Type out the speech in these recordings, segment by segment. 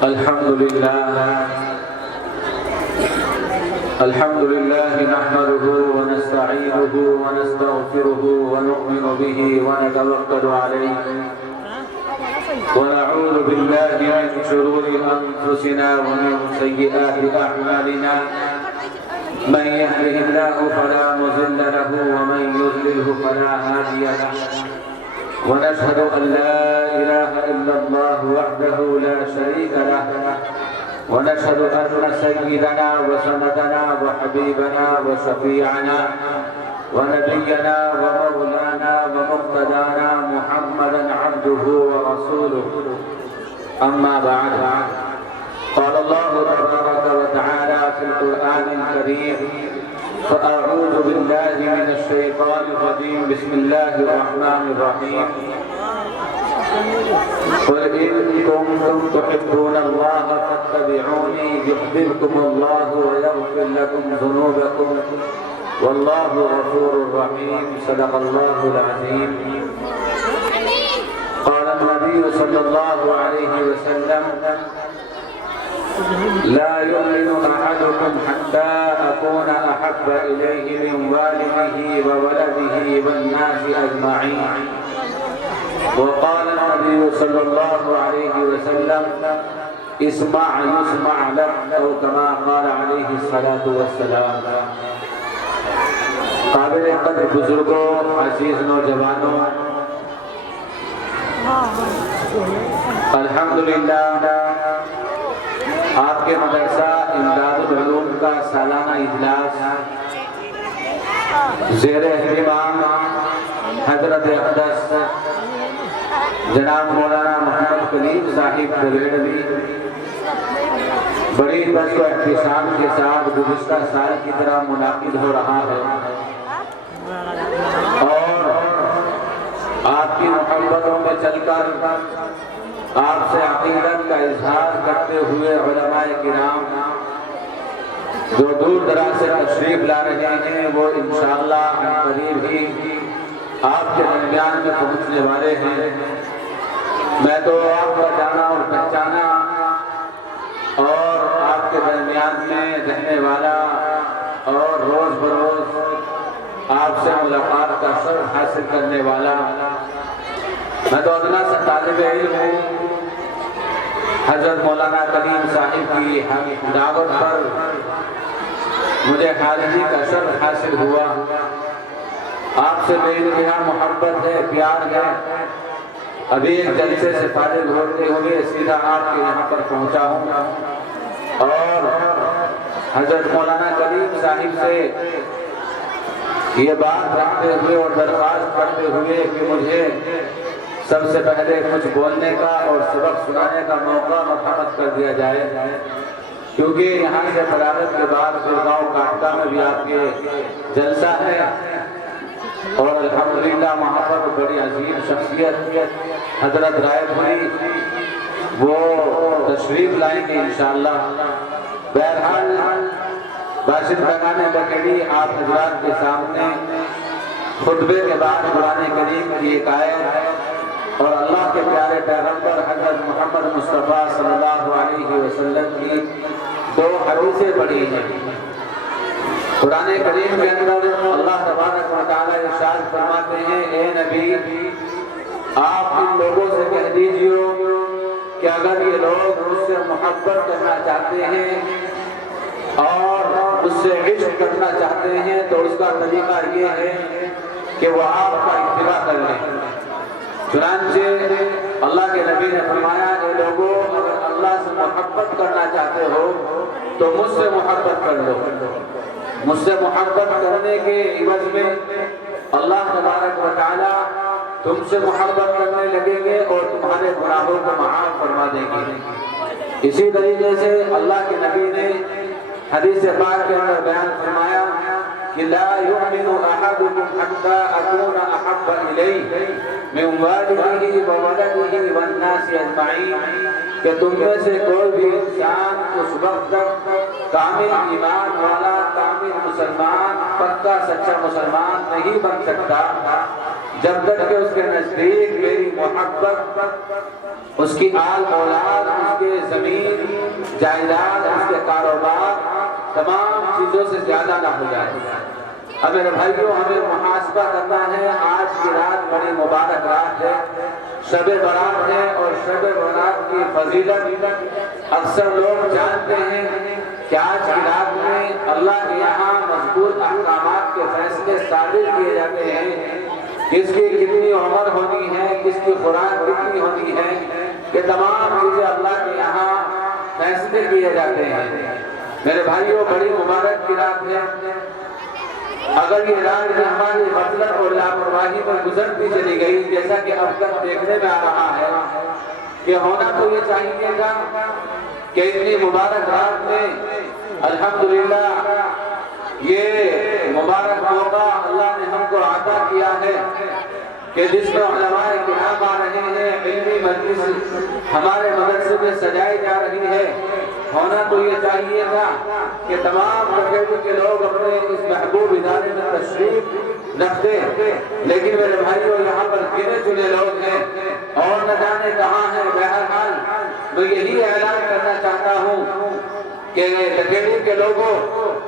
الحمد لله نحمده ونستعينه ونستغفره ونؤمن به ونتوكل عليه ونعوذ بالله من شرور أنفسنا ومن سيئات أعمالنا من يهده الله فلا مضل له ومن يضلله فلا هادي له ونشهد أن لا إله إلا الله وحده لا شريك له ونشهد أن سيدنا وسندنا وحبيبنا وشفيعنا ونبينا ومولانا ومقتدانا محمدا عبده ورسوله أما بعد قال الله تبارك وتعالى في القرآن الكريم فأعوذ بالله من الشيطان الرجيم بسم الله الرحمن الرحيم قل إن كنتم تحبون الله فاتبعوني يحببكم الله ويغفر لكم ذنوبكم والله غفور رحيم صدق الله العظيم قال النبي صلى الله عليه وسلم لا يؤمن أحدكم حتى أكون أحب إليه من والده وولده والناس أجمعين وقال النبي صلى الله عليه وسلم اسمع يسمع لك أو كما قال عليه الصلاة والسلام قابل قدر بزرگوں عزیز نوجوانوں الحمدللہ آپ کے مدرسہ امداد العلوم کا سالانہ اجلاس زیر اہتمام حضرت اقدس جناب مولانا محمد کلیم صاحب بریلوی بڑی بس و احتشام کے ساتھ گزشتہ سال کی طرح منعقد ہو رہا ہے اور آپ کی محبتوں میں چل کر آپ سے عقیدت کا اظہار کرتے ہوئے علماء کرام جو دور دراز سے تشریف لا رہے ہیں وہ انشاءاللہ قریب ہی آپ کے درمیان میں پہنچنے والے ہیں میں تو آپ کا جانا اور پہچانا اور آپ کے درمیان میں رہنے والا اور روز بروز آپ سے ملاقات کا شرف حاصل کرنے والا میں تو ادنا سا طالب علم ہوں حضرت مولانا کلیم صاحب کی دعوت پر مجھے حاضری کا شرف حاصل ہوا آپ سے بے انتہا محبت ہے پیار ہے ابھی ایک جلسے سے فارغ ہوتے ہوئے سیدھا آپ کے یہاں پر پہنچا ہوں اور حضرت مولانا کلیم صاحب سے یہ بات رکھتے ہوئے اور درخواست کرتے ہوئے کہ مجھے سب سے پہلے کچھ بولنے کا اور سبق سنانے کا موقع مرحمت کر دیا جائے کیونکہ یہاں سے فراغت کے بعد پھر گاؤں کاٹا میں بھی آپ کے جلسہ ہے اور الحمدللہ وہاں پر بڑی عظیم شخصیت حضرت رائے بھائی وہ تشریف لائیں گے انشاءاللہ بہرحال باشد بنانے بکڑی آپ حضرات کے سامنے خطبے کے بعد قرآن کریم کی ایک آیت اور اللہ کے پیارے پیغمبر حضرت محمد مصطفیٰ صلی اللہ علیہ وسلم کی دو حدیثیں پڑھی ہیں قرآن کریم کے اندر اللہ تبارک و تعالی ارشاد فرماتے ہیں اے نبی آپ ان لوگوں سے کہہ دیجئے کہ اگر یہ لوگ مجھ سے محبت کرنا چاہتے ہیں اور مجھ سے عشق کرنا چاہتے ہیں تو اس کا طریقہ یہ ہے کہ وہ آپ کا اتباع کر لیں چنانچہ اللہ کے نبی نے فرمایا اے لوگوں اگر اللہ سے محبت کرنا چاہتے ہو تو مجھ سے محبت کر لو مجھ سے محبت کرنے کے عوض میں اللہ تبارک و تعالی تم سے محبت کرنے لگیں گے اور تمہارے گناہوں کو معاف فرما دیں گے اسی طریقے سے اللہ کے نبی نے حدیث پاک کے اندر بیان فرمایا کہ لا یؤمن احدکم حتی اکون احب الیہ من والدہ وولدہ والناس اجمعین کہ تم میں سے کوئی بھی انسان اس وقت تک کامل ایمان والا کامل مسلمان پکا سچا مسلمان نہیں بن سکتا جب تک کہ اس کے نزدیک میری محبت اس کی آل اولاد اس کے زمین جائیداد، اس کے کاروبار تمام چیزوں سے زیادہ نہ ہو جائے۔ اب میرے بھائیوں، ہمیں محاسبہ کرنا ہے۔ آج کی رات بڑی مبارک رات ہے، شب برات ہے، اور شب برات کی فضیلت اکثر لوگ جانتے ہیں کہ آج کی رات میں اللہ کے یہاں مضبوط احکامات کے فیصلے صادر کیے جاتے ہیں۔ کس کی کتنی عمر ہونی ہے، کس کی خوراک کتنی ہونی ہے، یہ تمام چیزیں اللہ کے یہاں فیصلے کیے جاتے ہیں۔ میرے بھائیوں، بڑی مبارک کی رات ہے۔ اگر یہ رات بھی ہماری غفلت اور لاپرواہی میں گزرتی چلی گئی، جیسا کہ اب تک دیکھنے میں آ رہا ہے، کہ ہونا تو یہ چاہیے گا کہ اتنی مبارک رات میں الحمدللہ یہ مبارک موقع اللہ نے ہم کو عطا کیا ہے کہ جس میں علماء کرام آ رہے ہیں، علمی مجلس ہمارے مدرسے میں سجائی جا رہی ہے۔ ہونا تو یہ چاہیے گا کہ تمام کیٹیگری کے لوگ اپنے اس محبوب ادارے میں تشریف رکھتے ہیں، لیکن میرے بھائیوں یہاں پر گنے چنے لوگ ہیں اور نہ جانے کہاں ہیں۔ بہرحال میں یہی اعلان کرنا چاہتا ہوں کہ کیٹیگری کے لوگوں،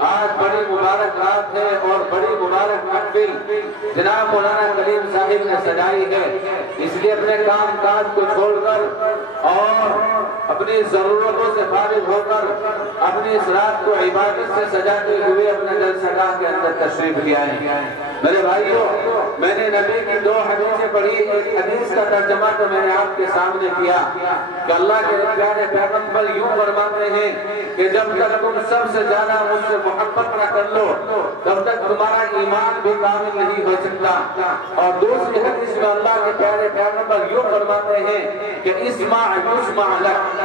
آج بڑی مبارک رات ہے اور بڑی مبارک محفل جناب مولانا کلیم صاحب نے سجائی ہے۔ اس لیے اپنے کام کاج کو چھوڑ کر اور اپنی ضرورتوں سے فارغ ہو کر اپنی اس رات کو عبادت سے سجاتے ہوئے اپنے جلسہ گاہ کے اندر تشریف لے آئے۔ میرے بھائیوں، میں نے نبی کی 2 حدیثیں پڑھی۔ ایک حدیث کا ترجمہ تو میں نے آپ کے سامنے کیا کہ اللہ کے پیارے پیغمبر یوں فرماتے ہیں کہ جب تک تم سب سے زیادہ مجھ سے محبت نہ کر لو تب تک تمہارا ایمان بھی کامل نہیں ہو سکتا۔ اور دوسری حدیث میں اللہ کے پیارے پیغمبر یوں فرماتے ہیں کہ اسمع یسمع لک۔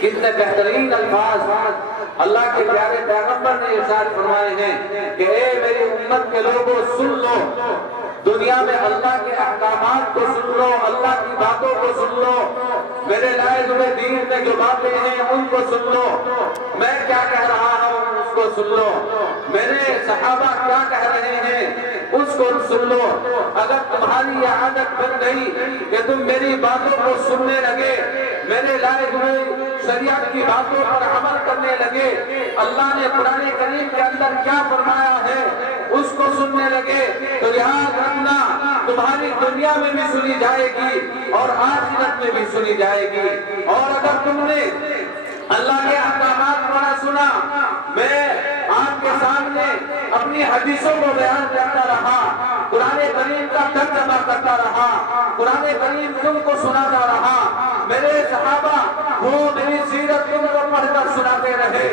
کتنے بہترین الفاظ اللہ کے پیارے پیغمبر نے ارشاد فرمائے ہیں کہ اے میری امت کے لوگوں، سن لو، دنیا میں اللہ کے احکامات کو سن لو، اللہ کی باتوں کو سن لو، میرے لائے ہوئے دین میں جو باتیں ہیں ان کو سن لو، میں کیا کہہ رہا ہوں اس کو سن لو، میرے صحابہ کیا کہہ رہے ہیں اس کو سن لو۔ اگر تمہاری یہ عادت بن گئی کہ تم میری باتوں کو سننے لگے، میرے لائے ہوئے شریعت کی باتوں پر عمل کرنے لگے، اللہ نے قرآن کریم کے اندر کیا فرمایا ہے اس کو سننے لگے، تو یاد رکھنا تمہاری دنیا میں بھی سنی جائے گی اور آخرت میں بھی سنی جائے گی۔ اور اگر تم نے اللہ کے احکامات کو نہ سنا، میں آپ کے سامنے اپنی حدیثوں کو بیان کرتا رہا، قرآن کریم کا ترجمہ کرتا رہا، قرآن کریم تم کو سناتا رہا، میرے صحابہ وہ میری سیرت تم کو پڑھ کر سناتے رہے،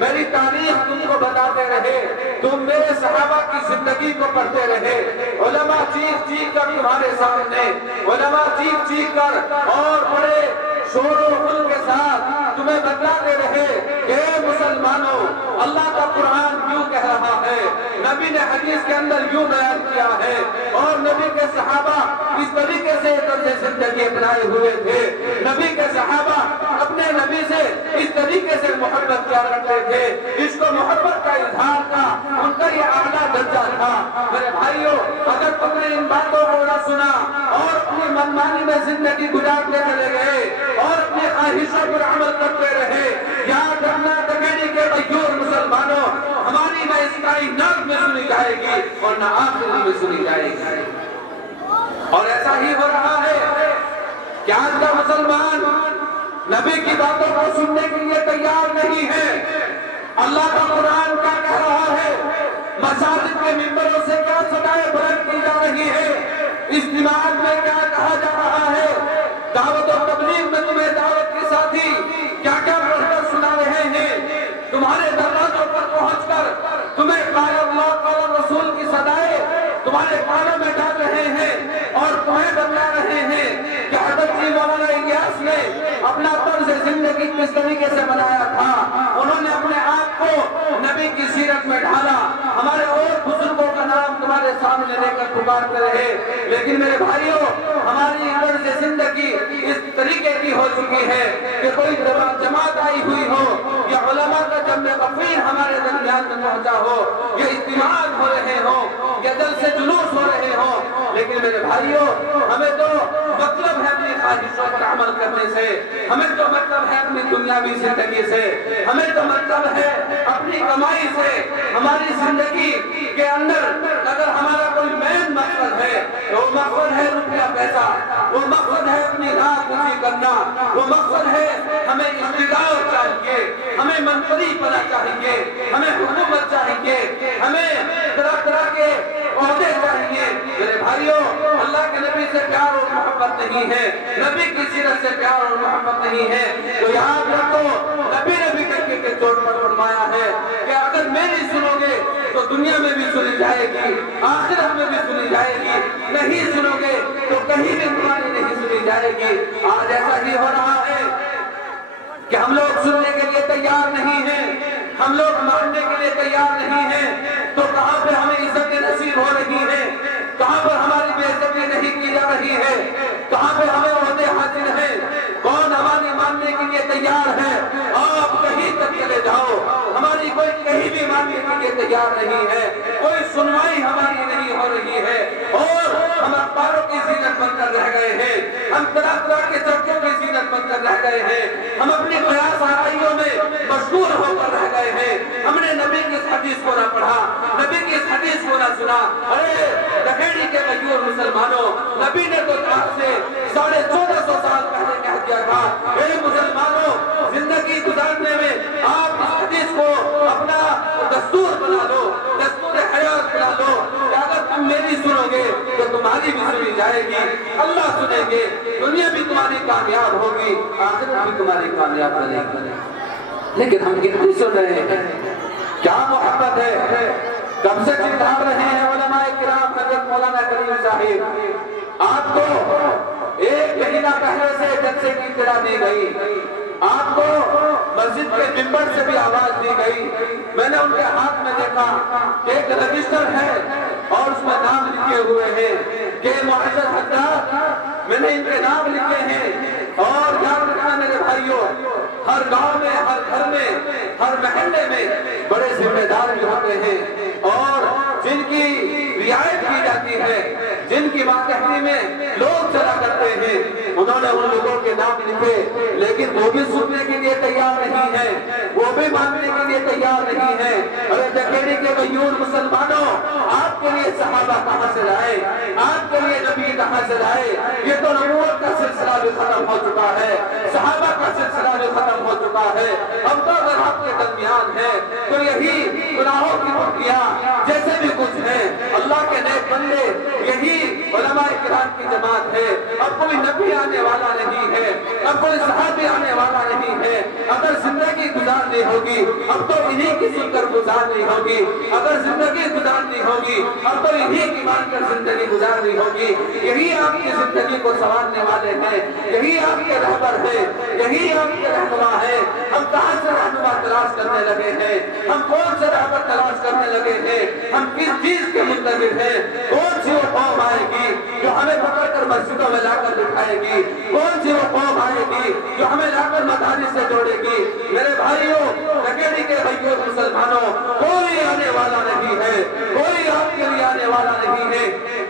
میری تاریخ تم کو بتاتے رہے، تم میرے صحابہ کی زندگی کو پڑھتے رہے، علماء چیخ چیخ کر تمہارے سامنے، علماء چیخ چیخ کر اور بڑے شور و غل کے ساتھ تمہیں بتلاتے رہے کہ اے مسلمانوں، اللہ کا قرآن یوں کہہ رہا ہے، نبی نے حدیث کے اندر یوں بیان کیا ہے، اور نبی کے صحابہ اس طریقے سے طرز زندگی اپنائے ہوئے تھے، نبی کے صحابہ اپنے نبی سے اس طریقے سے محبت کیا کرتے تھے، اس کو محبت کا اظہار تھا، ان کا یہ اعلیٰ درجہ تھا۔ میرے بھائیوں، اگر تم نے ان باتوں کو نہ سنا اور اپنی منمانی میں زندگی گزارتے چلے گئے اور اپنی خواہشوں پر عمل کرتے رہے، یاد رکھنا تکیڑی کے غیور مسلمانوں، ہماری نہ اس کائنات میں سنی جائے گی اور نہ آخرت میں سنی جائے گی۔ اور ایسا ہی ہو رہا ہے کہ آج کا مسلمان نبی کی باتوں کو سننے کے لیے تیار نہیں ہے۔ اللہ کا قرآن کیا کہہ رہا ہے، مساجد کے ممبروں سے کیا صدائیں بلند کی جا رہی ہے، اجتماعات میں کیا کہا جا رہا ہے، دعوت و تبلیغ میں تمہیں دعوت کے ساتھی کیا کیا پڑھ کر سنا رہے ہیں، تمہارے دروازوں پر پہنچ کر تمہیں قال اللہ قال رسول کی صدائیں تمہارے کانوں میں ڈال رہے ہیں اور تمہیں بتلا رہے ہیں کہ حضرت جی مولانا الیاس نے اپنا طرز زندگی کس طریقے سے بنایا تھا، انہوں نے اپنے آپ کو نبی کی سیرت میں ڈھالا، ہمارے اور بزرگوں کا نام تمہارے سامنے لے کر پکارتے رہے، لیکن میرے بھائیوں ہماری طرز زندگی اس طریقے کی ہو چکی ہے کہ کوئی جماعت آئی ہوئی ہو یا علماء کا جمع غفیر ہمارے درمیان میں پہنچا ہو یا اجتماعات ہو رہے ہوں یا جلسے جلوس ہو رہے ہوں، لیکن میرے بھائیوں ہمیں تو مطلب ہے اپنی خواہشوں پر عمل کرنے سے، ہمیں تو مطلب ہے اپنی دنیاوی زندگی سے، ہمیں تو مطلب ہے اپنی کمائی سے۔ ہماری زندگی کے اندر اگر ہمارا کوئی مین مقصد ہے، وہ مقصد ہے روپیہ پیسہ، وہ مقصد ہے اپنی راہ خوشی کرنا، وہ مقصد ہے ہمیں اقتدار چاہیے، ہمیں منصبی پنا چاہیے، ہمیں حکومت چاہیے، ہمیں طرح طرح کے عہدے چاہیے۔ میرے بھائیوں، اللہ کے نبی سے پیار اور محبت نہیں ہے، نبی کی سیرت سے پیار اور محبت نہیں ہے تو یاد رکھو، نبی کے چوٹ پر فرمایا ہے کہ اگر میری سنو گے تو دنیا میں بھی سنی جائے گی، آخرت میں بھی سنی جائے گی، نہیں سنو گے تو کہیں بھی تمہاری نہیں سنی جائے گی۔ آج ایسا ہی ہو رہا ہے کہ ہم لوگ سننے کے لیے تیار نہیں ہیں، ہم لوگ ماننے کے لیے تیار نہیں ہیں، تو کہاں پہ ہمیں عزت نصیب ہو رہی ہے، کہاں پر ہماری بے عزتی نہیں کی جا رہی ہے، کہاں پہ ہمیں عہدے حاصل ہیں، کون ہماری ماننے کے لیے تیار ہے؟ آپ کہیں تک چلے جاؤ، ہماری کوئی کہیں بھی ماننے کے لیے تیار نہیں ہے، کوئی سنوائی ہماری نہیں ہو رہی ہے، اور ہم اخباروں کی زینت بن کر رہ گئے ہیں، ہم طرح طرح کے چرچوں کی زینت بن کر رہ گئے ہیں، ہم اپنی قیاس آرائیوں میں مشغول ہو کر رہ گئے ہیں، ہم نے نبی کی اس حدیث کو نہ پڑھا، نبی کی اس حدیث کو نہ سنا۔ ارے دکھیڑی کے غیور مسلمانوں، نبی نے تو آج سے 1450 سال پہلے کہہ دیا تھا، اے مسلمانوں، زندگی گزارنے میں آپ اس حدیث کو اپنا دستور بنا لو، دستور حیات بنا لو کہ اگر تم میری سنو گے تو تمہاری بھی سنی جائے گی، اللہ سنیں گے، دنیا بھی تمہاری کامیاب ہوگی، آخرت بھی تمہاری کامیاب بنے گی۔ لیکن ہم کتنی سن رہے ہیں؟ کیا محبت ہے؟ کب سے چڑھا رہے ہیں علماء کرام، حضرت مولانا کریم صاحب، آپ کو ایک مہینہ پہلے سے جلسے کی اطلاع دی گئی، آپ کو مسجد کے ممبر سے بھی آواز دی گئی، میں نے ان کے ہاتھ میں دیکھا کہ ایک رجسٹر ہے اور اس میں نام لکھے ہوئے ہیں کہ معزز حضرات، میں نے ان کے نام لکھے ہیں، اور یاد رکھنا میرے بھائیوں، ہر گاؤں میں، ہر گھر میں، ہر محلے میں بڑے ذمہ دار بھی ہوتے ہیں، اور جن کی رعایت کی جاتی ہے، جن کی ماتحتی میں لوگ چلا کرتے ہیں، انہوں نے ان لوگوں کے نام لکھے، لیکن وہ بھی سننے کے لیے تیار نہیں ہے، وہ بھی ماننے کے لیے تیار نہیں ہے۔ ارے دکھیڑی کے غیور مسلمانوں، آپ کے لیے صحابہ کہاں سے لائے؟ آپ کے لیے نبی کہاں سے لائے؟ یہ تو نبوت کا سلسلہ بھی ختم ہو چکا ہے، صحابہ کا سلسلہ بھی ختم ہو چکا ہے، اب تو اگر آپ کے درمیان ہے تو یہی گناہوں کی مٹیاں جیسے بھی کچھ ہیں، اللہ کے نیک بندے، یہی علماء کرام کی جماعت ہے، اب کوئی نبی آنے والا نہیں ہے، اب کوئی صحابی آنے والا نہیں ہے، اگر زندگی گزارنی ہوگی اب تو انہی کی سن کر گزارنی ہوگی، اگر زندگی گزارنی ہوگی اب تو انہی کی مان کر زندگی گزارنی ہوگی، یہی آپ کی زندگی کو سنوارنے والے ہیں، یہی آپ کے رہبر ہیں، یہی آپ کے رہنما ہیں۔ ہم کہاں سے رہنما تلاش کرنے لگے ہیں؟ ہم کون سے رہبر تلاش کرنے لگے ہیں؟ ہم کس چیز کے منتظر ہیں؟ کون سی وہ قوم آئے گی جو ہمیں پکڑ کر مسجدوں میں لا کر بٹھائے گی؟ کون سی وہ قوم آئے گی جو ہمیں لا کر مدارس سے جوڑے گی؟ میرے بھائیوں، دکھیڑی کے غیور مسلمانوں، کوئی آنے والا نہیں ہے، کوئی آپ کے لیے آنے والا نہیں ہے۔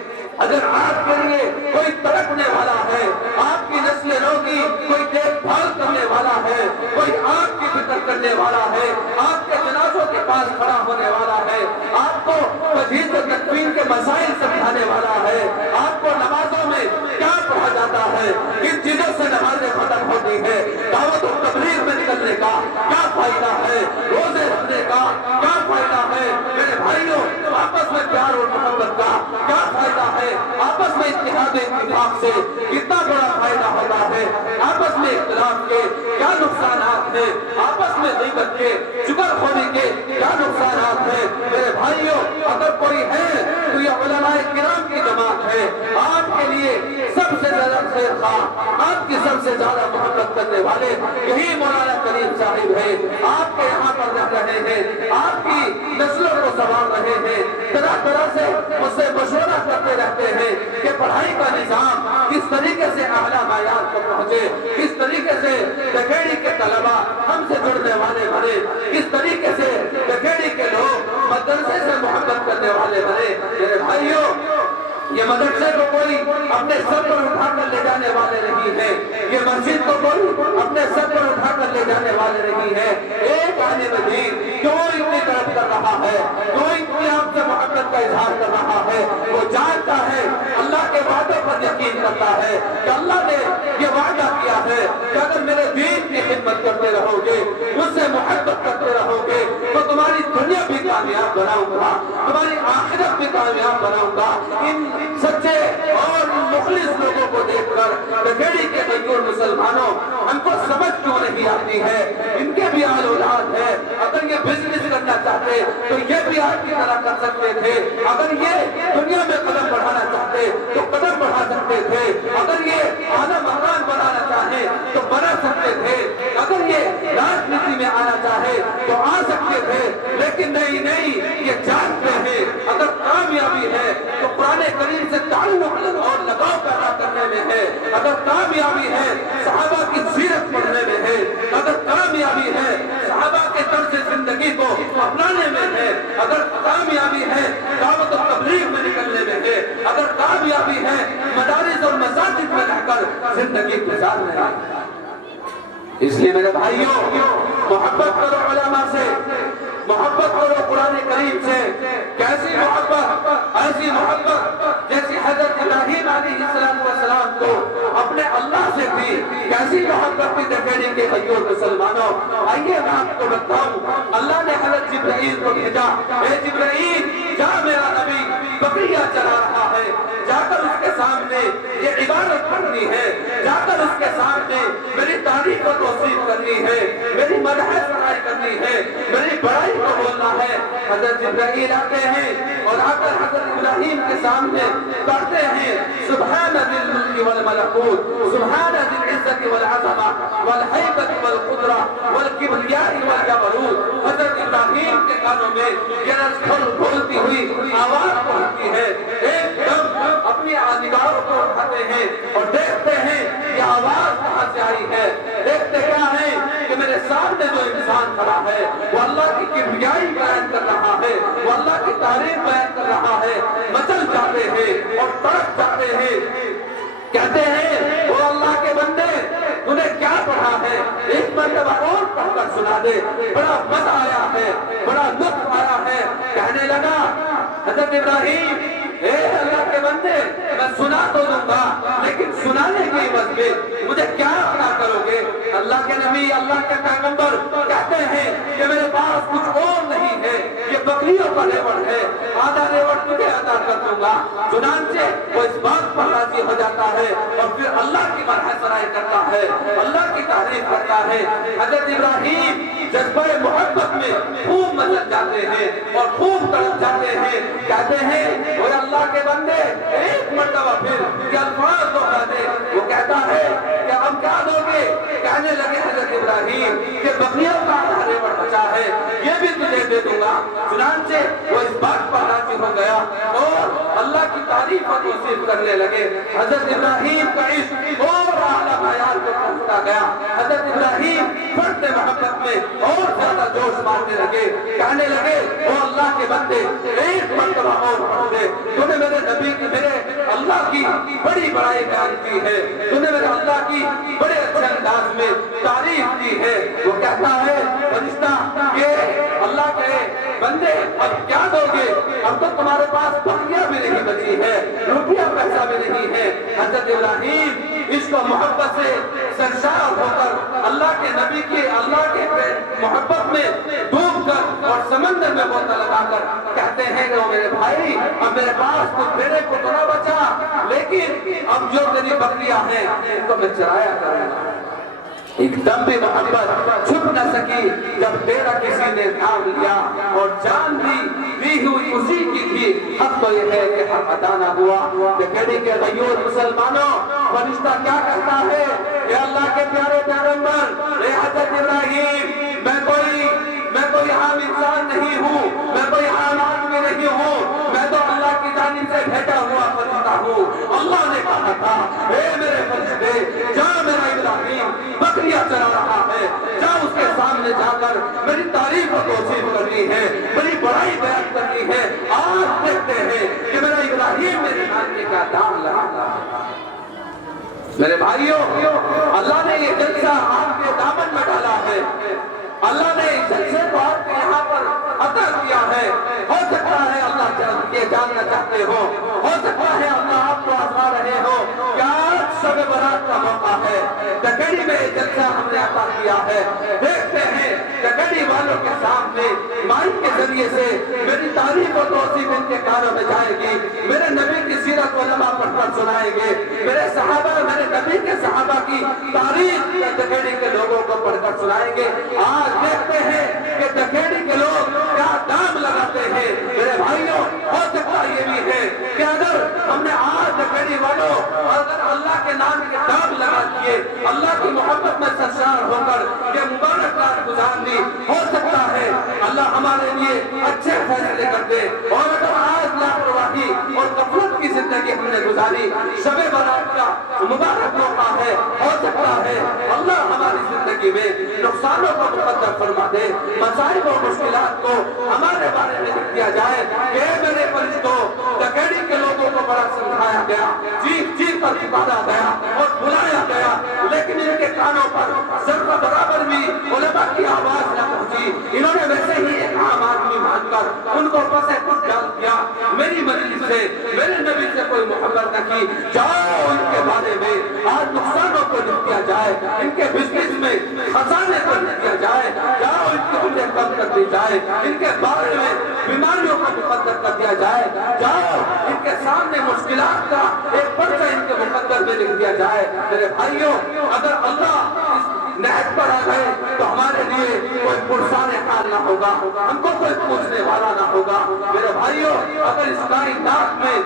اگر آپ کے لیے کوئی تڑپنے والا ہے، آپ کی نسل روگی کوئی دیکھ بھال کرنے والا ہے، کوئی آپ کی فکر کرنے والا ہے، آپ کے جنازوں کے پاس کھڑا ہونے والا ہے، آپ کو تجہیز و تکفین کے مسائل سمجھانے والا ہے، آپ کو نمازوں میں کیا پڑھا جاتا ہے، کن چیزوں سے نمازیں ختم ہوتی ہے، دعوت و تبلیغ میں نکلنے کا کیا فائدہ ہے، روزے رکھنے کا کیا فائدہ ہے؟ میرے بھائیوں، آپس میں پیار اور محبت کا کیا فائدہ ہے؟ آپس میں اتحاد و اتفاق سے کتنا بڑا فائدہ ہوتا ہے، آپس میں اختلاف کے کیا نقصانات ہیں، آپس میں غیبت کے، چغل خوری کے کیا نقصانات ہیں؟ میرے بھائیوں، اگر کوئی ہے تو یہ علماء کرام کی جماعت ہے، آپ کے لیے سب سے زیادہ خیر خواہ، آپ کی سب سے زیادہ محبت کرنے والے یہی مولانا کریم صاحب ہیں، آپ کے یہاں پر رہ رہے ہیں، آپ کی نسلوں کو سنوار رہے ہیں، طرح طرح سے مجھ سے مشورہ کرتے رہتے ہیں کہ پڑھائی کا نظام کس طریقے سے اعلیٰ معیار پر پہنچے، کس طریقے سے دکھیڑی کے طلباء ہم سے جڑنے والے بنے، کس طریقے سے دکھیڑی کے لوگ مدرسے سے محبت کرنے والے بنے۔ میرے بھائیوں، یہ مدرسے کو کوئی اپنے سر پر اٹھا کر لے جانے والے نہیں ہے، یہ مسجد کو کوئی اپنے سر پر اٹھا کر لے جانے والے نہیں ہے۔ ایک عالم دین کیوں اتنی طرف کر رہا ہے، کیوں اتنی آپ سے محبت کا اظہار کر رہا ہے؟ وہ جانتا ہے، اللہ کے وعدوں پر یقین کرتا ہے کہ اللہ نے یہ وعدہ کیا ہے کہ اگر میرے دین کی خدمت کرتے رہو گے، مجھ سے محبت کرتے رہو گے، تو تمہاری دنیا بھی کامیاب بناؤں گا، تمہاری آخرت بھی کامیاب بناؤں گا۔ ان سچے اور مخلص لوگوں کو دیکھ کر دکھیڑی کے غیور مسلمانوں، ہم کو سمجھ کیوں نہیں آتی ہے؟ ان کے بھی آل اولاد ہے، اگر یہ بزنس کرنا چاہتے تو یہ بھی آپ کی طرح کر سکتے تھے، اگر یہ دنیا میں قدم بڑھانا چاہتے تو قدم بڑھا سکتے تھے، اگر یہ اعلیٰ مکان بنانا چاہے تو بنا سکتے تھے، اگر یہ راجنیتی میں آنا چاہے تو آ سکتے تھے، لیکن نہیں، یہ جانتے ہیں اگر کامیابی ہے تو قرآن کریم سے تعلق اور لگاؤ پیدا کرنے میں ہے، اگر کامیابی ہے صحابہ کی سیرت پڑھنے میں ہے، اگر کامیابی ہے صحابہ کے طرز زندگی کو اپنانے میں ہے، اگر کامیابی ہے دعوت و تبلیغ میں نکلنے میں ہے، اگر کامیابی ہے مدارس اور مساجد میں رہ کر زندگی گزارنے میں ہے۔ اس لیے میرے بھائیوں، محبت کرو علماء سے، محبت کرو قرآن کریم سے۔ کیسی محبت؟ ایسی محبت جیسی حضرت ابراہیم علیہ السلام کو اپنے اللہ سے تھی، کیسی محبت تھی دکھیڑی کے غیور مسلمانوں۔ آئیے میں آپ کو بتاؤں، اللہ نے حضرت جبرائیل کو بھیجا، اے جبرائیل جا، میرا نبی بکریاں چلا رہا ہے، جا کر اس کے سامنے یہ عبادت کرنی ہے، جا کر اس کے سامنے میری تعریف کو توصیف کرنی ہے، میری مدح سنائی کرنی ہے، میری بڑائی کو بولنا ہے۔ حضرت جبرائیل آتے ہیں اور آ کر حضرت ابراہیم کے سامنے پڑھتے ہیں سبحان ذی الملک والملکوت، سبحان ذی العزت والعظمہ والہیبۃ والقدرہ والکبریاء والجبروت۔ حضرت ابراہیم کے کانوں میں یہ رس کھولتی ہوئی آواز پہنچتی ہے، ایک دم اپنی نگاہوں کو اٹھاتے ہیں اور دیکھتے ہیں یہ آواز کہاں سے آئی ہے۔ دیکھتے کیا ہے کہ میرے سامنے جو انسان کھڑا ہے وہ اللہ کی کبریائی بیان کر رہا ہے، وہ اللہ کی تعریف بیان کر رہا ہے۔ مچل جاتے ہیں اور تڑپ جاتے ہیں، کہتے ہیں وہ اللہ کے بندے تُونے کیا پڑھا ہے، ایک مرتبہ اور پڑھ کر سنا دے، بڑا مزہ آیا ہے، بڑا لطف آیا ہے۔ کہنے لگا حضرت ابراہیم، اے اللہ کے بندے میں سنا تو دوں گا لیکن سنانے کی عوض میں مجھے کیا عطا کرو گے؟ اللہ کے نبی، اللہ کے پیغمبر کہتے ہیں کہ میرے پاس کچھ اور نہیں ہے، یہ بکریوں کا ریوڑ ہے، آدھا ریوڑ تجھے عطا کر دوں گا۔ چنانچہ وہ اس بات پر راضی ہو جاتا ہے اور پھر اللہ کی مدح سنائی کرتا ہے، اللہ کی تعریف کرتا ہے۔ حضرت ابراہیم جذبہ محبت میں خوب مچل جاتے ہیں اور خوب تڑپ جاتے ہیں، کہتے ہیں وہ اللہ کے بندے ایک مرتبہ پھر یہ الفاظ دوہرا دے۔ وہ کہتا ہے کہ اب کیا دو گے؟ کہنے لگے حضرت ابراہیم کہ بکریوں کا آدھا ریوڑ بچا ہے، یہ بھی تجھے دے دوں گا۔ چنانچہ وہ اس بات پر راضی ہو گیا اور اللہ کی تعریف و توصیف کرنے لگے۔ حضرت ابراہیم کا عشق اور اعلیٰ معیار کو پہنچتا گیا۔ حضرت ابراہیم بڑھتے محبت میں اور زیادہ جوش مارنے لگے، کہنے لگے وہ اللہ کے بندے ایک مرتبہ اور پڑھ دے، تو نے میرے نبی کی، میرے اللہ کی بڑی بڑائی بیان کی ہے، تو نے میرے اللہ کی بڑے اچھے انداز میں تعریف کی ہے۔ وہ کہتا ہے فرشتہ کہ اللہ کے بندے اب کیا دو گے؟ اب تو تمہارے پاس بکریاں بھی نہیں بچی ہے، روپیہ پیسہ بھی نہیں ہے۔ حضرت ابراہیم عشق و محبت سے سرشار ہو کر اللہ کے نبی کی، اللہ کے محبت میں ڈوب کر اور سمندر میں غوطہ لگا کر کہتے ہیں کہ میرے بھائی اب میرے پاس کچھ میرے کو تو نہ بچا، لیکن اب جو میری بکریاں ہیں ان کو میں چرایا کروں گا۔ ایک دم بھی محبت چھپ نہ سکی جب تیرا کسی نے تھام لیا، اور جان دی ہوئی اسی کی تھی، حق تو یہ ہے کہ حق ادا نہ ہوا۔ دکھیڑی کے غیور مسلمانوں، فرشتہ کیا کہتا ہے؟ اے اللہ کے پیارے پیغمبر، اے حضرت ابراہیم، میں کوئی عام انسان نہیں ہوں، میں کوئی عام آدمی نہیں ہوں، میں تو اللہ کی جانب سے بھیجا ہوا فرشتہ ہوں۔ اللہ نے کہا تھا اے میرے فرشتے، جا میرا ابراہیم بکریاں چلا رہا ہے، جا اس کے سامنے جا کر میری تعریف و توصیف کرنی ہے، میری بڑائی بیان کرنی ہے۔ آج دیکھتے ہیں کہ میرا ابراہیم میرے نام کی دام لگاتا ہے۔ میرے بھائیوں، اللہ نے یہ جلسہ آپ کے دامن میں ڈالا ہے، اللہ نے اس جلسے کو آپ کے یہاں پر عطا کیا ہے۔ ہو سکتا ہے اللہ یہ جاننا چاہتے ہو سکتا ہے اللہ آپ کو آزما رہے ہو کہ آج شب برات کا موقع ہے، دکڑی میں یہ جلسہ ہم نے عطا کیا ہے۔ دیکھتے ہیں دکڑی والوں کے سامنے مائک کے ذریعے سے میری تعریف و توصیف ان کے کانوں میں جائے گی، میرے نبی کی سیرت و علماء پڑھ کر سنائیں گے، میرے صحابہ میرے نبی کے صحابہ کی تاریخ دکڑی کے لوگوں کو پڑھ کر سنائیں گے۔ آج دیکھتے ہیں کہ دکڑی کے لوگ کیا دام لگاتے ہیں۔ میرے بھائیوں، ہو سکتا یہ بھی ہے کہ اگر ہم نے آج دکڑی والوں اگر اللہ کے نام کے دام لگا دیے، اللہ کی محبت میں سرشار ہو کر یہ مبارک رات گزار دی، ہو سکتا ہے اللہ ہمارے لیے اچھے فیصلے کر دے۔ اور اگر آج لاپرواہی اور غفلت کی زندگی ہم نے گزاری، شب برات کا مبارک موقع ہے، ہو سکتا ہے اللہ ہماری زندگی میں نقصانوں کو مقدر فرما دے، مسائل و مشکلات کو ہمارے بارے میں لکھ دیا جائے کہ میرے فرشتوں دکڑی کے لوگوں کو بڑا سمجھایا گیا، چیخ چیخ کر پکارا گیا اور بلایا گیا، لیکن ان کے کانوں پر ذرہ برابر بھی علماء کی آواز نہ پہنچی۔ انہوں نے ویسے ہی ایک عام آدمی مان کر ان کو پسے کچھ ڈال دیا، میری مجلس سے میرے نبی سے کوئی محبت نہ کی۔ جاؤ ان کے بارے میں آج نقصانوں کو لکھ دیا جائے، ان کے بزنس میں خزانے کو لکھ دیا جائے، جاؤ ان کی عمریں کم کر دی جائے، ان کے بارے میں بیماریوں کو مقدر کر دیا جائے، جاؤ ان کے سامنے مشکلات کا ایک پرچہ ان کے مقدر میں لکھ دیا جائے۔ میرے بھائیوں، اگر اللہ اس نہج پر آ گئے تو ہمارے لیے کوئی پرسان حال نہ ہوگا، ہم کو کوئی پوچھنے والا نہ ہوگا۔ میرے بھائیوں، اگر اس کائنات میں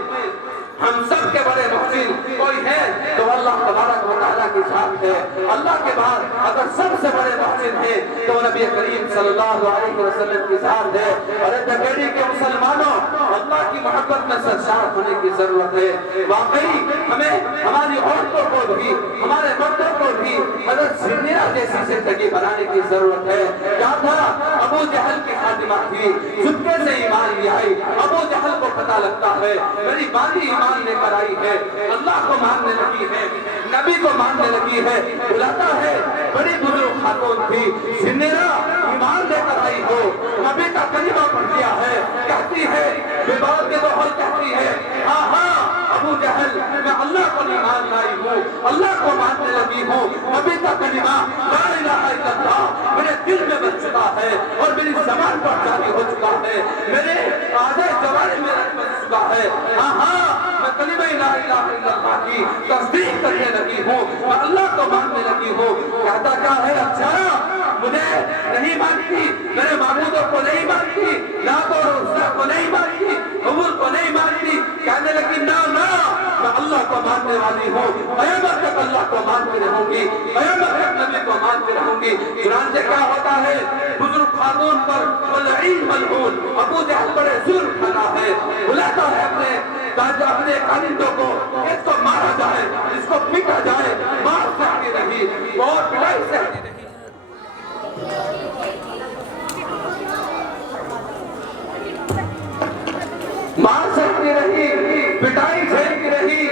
ہم سب کے بڑے محسن کوئی ہے تو اللہ تبارک و تعالیٰ کی ذات ہے۔ اللہ کے بعد اگر سب سے بڑے محسن ہیں تو نبی کریم صلی اللہ علیہ وسلم کی ذات ہے۔ اور دکڑی کے مسلمانوں، اللہ کی محبت میں سرشار ہونے کی ضرورت ہے۔ واقعی ہمیں ہماری عورتوں کو بھی ہمارے مردوں کو بھی حضرت زنیرہ جیسی زندگی بنانے کی ضرورت ہے۔ کیا تھا؟ ابو جہل کی خادمہ تھی، چپکے سے ایمان لے آئی۔ ابو جہل کو پتہ لگتا ہے میری بالی ایمان لے کر آئی ہے، اللہ کو ماننے لگی ہے، نبی کو ماننے لگی ہے، بلاتا ہے بڑی بزرگ خاتون تھی، زنیرہ ایمان لے کر آئی ہو، نبی کا کلمہ پڑھ دیا ہے، کہتی ہے ببال کے دوحل کہتی ہے ہاں ہاں ابو جہل میں اللہ کو نہیں مان لائی ہوں، اللہ کو ماننے لگی ہوں، نبی کا کلمہ لا الہ الا اللہ میرے دل میں بچ چکا ہے اور میری زبان پر جاری ہو چکا ہے، میرے آدھے جوارے میں بچ چکا ہے۔ ہاں ہاں میں کلمہ لا الہ الا اللہ کی تصدیق کرنے لگی ہوں، میں اللہ کو ماننے لگی ہوں۔ کہتا کیا ہے؟ اچھا مجھے نہیں مانتی، میرے معبودوں کو نہیں مانتی، لات اور عزا کو نہیں مانتی، حبول کو نہیں مانتی، کہنے لگی نا نا میں اللہ کو ماننے والی ہوں، قیامت تک اللہ کو مانتے رہوں گی، قیامت تک نبی کو مانتے رہوں گی۔ چنانچہ کیا ہوتا ہے؟ بزرگ خاتون پر ملعین ملعون ابو جہل بڑے ظلم کھانا ہے، بلاتا ہے اپنے کارندوں کو اس کو مارا جائے، اس کو پیٹا جائے، مار سکتی رہی اور پٹائی سکتی رہی، مار سکتی رہی، پٹائی جھیلتی رہی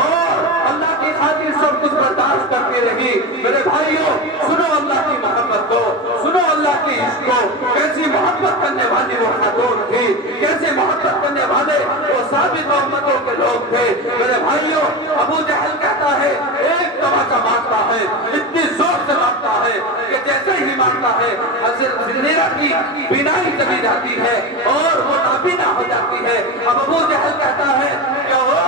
اور اللہ کی خاطر سب کچھ برداشت کرتی رہی۔ میرے بھائیوں، سنو اللہ کی محبت کو، سنو اللہ کی عشق کو، کیسی محبت کرنے والی وہ خاتون تھی، کیسے محبت کرنے والے وہ ثابت امتوں کے لوگ تھے۔ میرے بھائیوں، ابو جہل کہتا ہے ایک دھماکہ مارتا ہے، اتنی زور سے مارتا ہے کہ جیسے ہی مارتا ہے حضرت زنیرہ کی بینائی چلی جاتی ہے اور وہ نابینا ہو جاتی ہے۔ اب ابو جہل کہتا ہے کہ وہ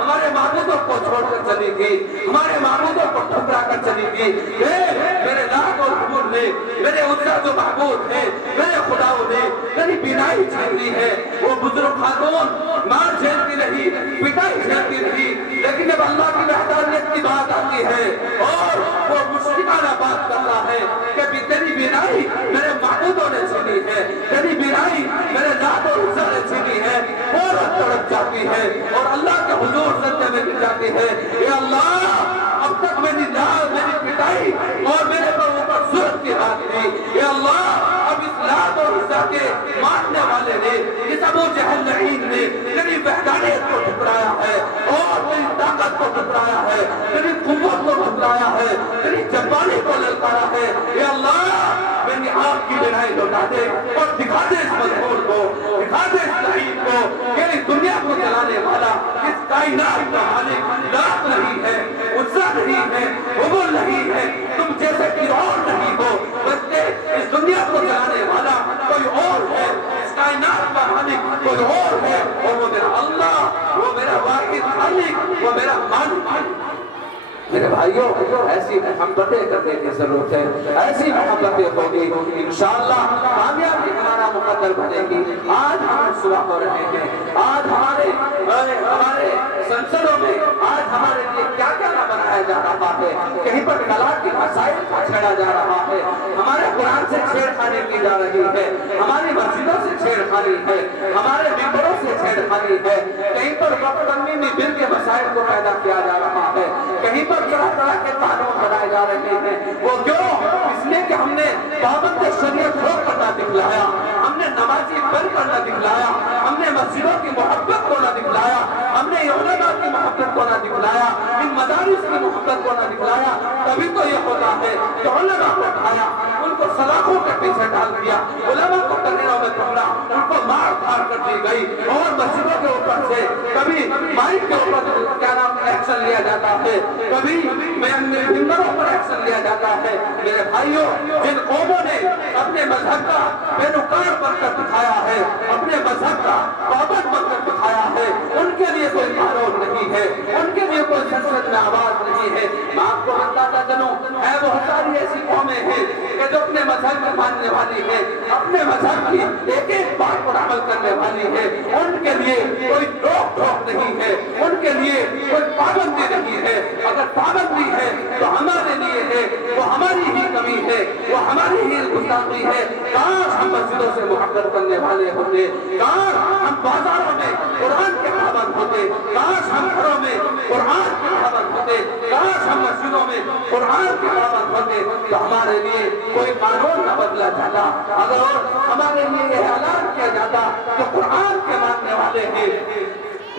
ہمارے معبودوں کو چھوڑ کر چلی گئی، ہمارے معبودوں کو ٹھکرا کر چلی گئی، میرے لات اور حبول نے، میرے عزا جو معبود ہیں، میرے خداؤں نے میری بینائی چھین لی ہے۔ وہ بزرگ خاتون مار جھیلتی رہی، پٹائی جھیلتی رہی، لیکن جب اللہ کی وحدانیت کی بات آتی ہے اور وہ مشرکانہ بات کرتا ہے کہ تیری بینائی میرے معبودوں نے چھینی ہے، تیری بینائی میرے لات اور عزا نے چھینی ہے، فوراً تڑپ جاتی ہے اور اللہ کے حضور سجدے میں گر جاتی ہے، اے اللہ اب تک میری لات، میری پٹائی اور میرے پر اوپر ظلم کی بات تھی، اے اللہ اب اس لات اور عزا کے ماننے والے نے، اس ابو جہل لعین نے تیری وحدانیت کو ٹھکرایا ہے اور طاقت کو بتلایا ہے، تیری قوت کو بتلایا ہے، تیری جباری کو للکارا ہے۔ اے اللہ میری آپ کی بنائی لوٹا دے اور دکھا دے اس مظہور کو، دکھا دے اس لعین کو کہ اس دنیا کو چلانے والا، اس کائنات کا مالک لات نہیں ہے، عزا نہیں ہے، حبل نہیں ہے، تم جیسے کہ اور نہیں ہو، بلکہ اس دنیا کو چلانے والا کوئی اور ہے، اس کائنات کا مالک کوئی اور ہے، اور وہ میرا اللہ، وہ میرا واحد خالق، وہ میرا مالک ہے۔ میرے بھائیوں ایسی محبتیں کرنے کی ضرورت ہے، ایسی محبتیں ہوگی انشاءاللہ کامیابی ہمارا مقدر بنے گی۔ آج ہم صبح ہو رہے ہیں، آج ہمارے سنسدوں میں آج ہمارے لیے کیا کیا نہ بنایا جا رہا ہے، کہیں پر طلاق کے مسائل کو چھیڑا جا رہا ہے، ہمارے قرآن سے چھیڑخانی کی جا رہی ہے، ہماری مسجدوں سے چھیڑخانی ہے، ہمارے ممبروں سے چھیڑخانی ہے، کہیں پر وقت ترمیمی بل کے مسائل کو پیدا کیا جا رہا ہے، کہیں پر طرح طرح کے قانون بنائے جا رہے ہیں۔ وہ کیوں؟ اس لیے کہ ہم نے پابند شریعت ہو کر نہ دکھلایا، ہم نے نمازی بن کر نہ دکھلایا، ہم نے مسجدوں کی محبت کو نہ دکھلایا، ہم نے علماء کی محبت کو نہ دکھلایا، ان مدارس کی محبت کو نہ دکھلایا۔ تبھی تو یہ ہوتا ہے کہ علماء کو اٹھایا، ان کو سلاخوں کے پیچھے ڈال دیا، علماء کو ٹنگنوں میں پکڑا، ان کو مار دھاڑ کر دی گئی، اور مسجدوں کے اوپر سے کبھی مائک کے اوپر کیا نام ایکشن لیا جاتا ہے، کبھی ممبروں پر ایکشن لیا جاتا ہے۔ میرے بھائیوں جن قوموں نے اپنے مذہب کا بے نقاب بن کر دکھایا ہے، اپنے مذہب کا پابند بن کر دکھایا ہے، ان کے لیے کوئی قانون نہیں ہے، ان کے لیے کوئی سنسد میں آواز نہیں ہے۔ میں آپ کو بتاتا چلوں ہے بہت ساری ایسی قومیں ہیں کہ جو اپنے مذہب میں ماننے والی ہے، اپنے مذہب کی ایک ایک بات پر عمل کرنے والی ہے، ان کے لیے کوئی روک ٹوک نہیں ہے، ان کے لیے کوئی پابندی نہیں ہے۔ اگر پابندی ہے تو ہمارے لیے ہے، وہ ہماری ہی کمی ہے، وہ ہماری ہی گستاخی ہے۔ کاش ہم مسجدوں سے محبت کرنے والے ہوتے، کاش ہم بازاروں میں قرآن کے پابند ہوتے، کاش ہم گھروں میں قرآن کے پابند ہوتے، کاش ہم مسجدوں میں قرآن کے پابند ہوتے، تو ہمارے لیے کوئی قانون نہ بدلا جاتا۔ اگر ہمارے لیے یہ اعلان کیا جاتا کہ قرآن کے ماننے والے ہیں،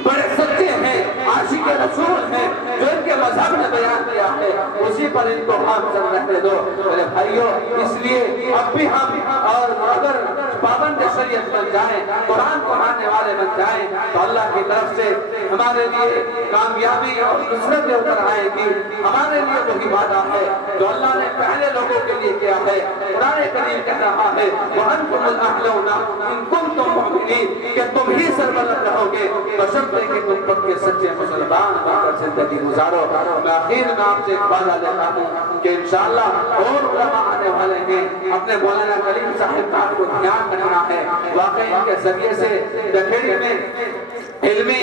بڑے سچے ہیں، عاشق رسول ہیں، جو ان کے مذہب نے بیان کیا ہے، اسی پر ان کو ہم چل رہنے دو۔ میرے بھائیوں اس لیے اب بھی ہم اور اگر پابند شریعت بن جائیں، قرآن کو ماننے والے بن جائیں، تو اللہ کی طرف سے ہمارے لیے کامیابی اور نصرت اتر آئے گی۔ ہمارے لیے وہی وعدہ ہے جو اللہ نے پہلے لوگوں کے لیے کیا ہے۔ قرآن کریم کہہ رہا ہے وَأَنْتُمُ الْأَعْلَوْنَ إِن كُنتُم مُؤْمِنِينَ کہ تم ہی سربلند رہو گے بشرطے کہ تم پکے سچے مسلمان بن کر زندگی گزارو۔ میں آخر میں آپ سے ایک وعدہ لیتا ہوں کہ انشاءاللہ اور علماء آنے والے ہیں، اپنے مولانا کلیم صاحب کا کو دھیان رکھنا ہے۔ واقعی ان کے ذریعے سے دکھیڑی میں علمی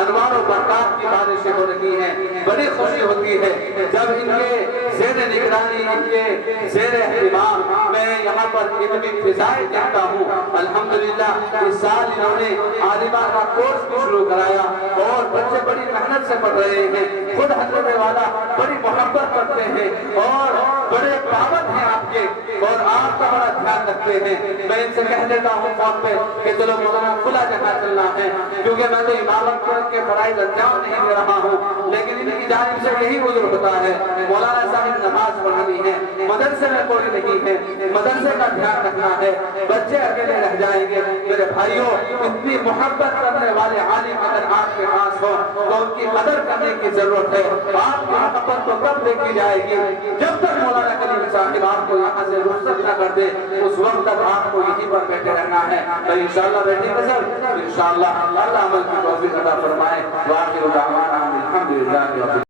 انوار و برکات کی بارشیں ہو رہی ہیں، بڑی خوشی ہوتی ہے جب ان کے زیر نگرانی، ان کے زیر اہتمام میں یہاں پر علمی فضائیں دیکھتا ہوں۔ الحمدللہ اس سال انہوں نے عالمہ کا کورس بھی شروع کرایا اور بچے بڑی محنت سے پڑھ رہے ہیں، خود حضرت والا بڑی محبت کرتے ہیں اور بڑے پابند ہیں آپ کے، اور آپ کا بڑا دھیان رکھتے ہیں۔ میں ان سے کہہ دیتا ہوں فون پہ کہ چلو مولانا کھلا جگہ چلنا ہے، کیونکہ میں تو امامت کے فرائض انجام نہیں دے رہا ہوں، لیکن ان کی جانب سے یہی عذر ہوتا ہے مولانا صاحب نماز پڑھانی ہے، مدرسے میں کوئی نہیں ہے، مدرسے کا دھیان رکھنا ہے، بچے اکیلے رہ جائیں گے۔ میرے بھائیوں اتنی محبت کرنے والے عالم اگر آپ کے پاس ہو تو ان کی قدر کرنے کی ضرورت ہے۔ آپ کی محبت کو کب دیکھی جائے گی؟ جب تک مولانا کلیم صاحب آپ کو یہاں سے رخصت نہ کر دے، اس وقت تک آپ کو یہیں پر بیٹھے رہنا ہے۔ تو انشاءاللہ بیٹھیں گے سر، انشاءاللہ اللہ عمل کی توفیق عطا فرمائے۔ وآخر دعوانا الحمدللہ۔